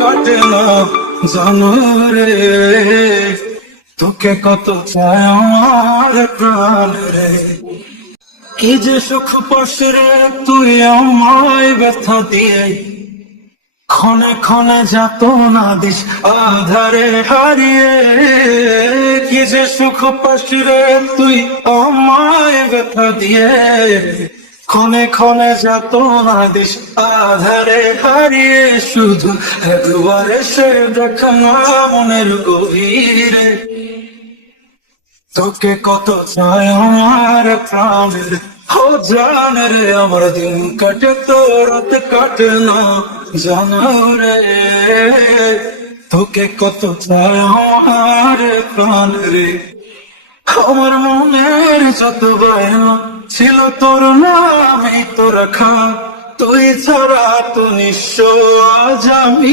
কাটে না জানো রে, তোকে কত চায় আমার প্রাণ রে। কি যে সুখ পাস রে তুই আমায় ব্যথা দিয়ে, ক্ষণে ক্ষণে যাত না দিস আধারে হারিয়ে। কি যে সুখ পাস রে তুই আমায় ব্যথা দিয়ে, ক্ষণে ক্ষণে যাত না দিস আধারে হারিয়ে। শুধু একবার এসে দেখা না মনের গভীরে, তোকে কত চায় আমার প্রাণের। ও জান রে আমার দিন কাটে তো রাত কাটে না জানো রে, তোকে কত চায় আমার প্রাণ রে। আমার মনের যত বায়না ছিল তোর নামই তো রাখা, তুই ছাড়া তো নিঃস্ব আজ আমি।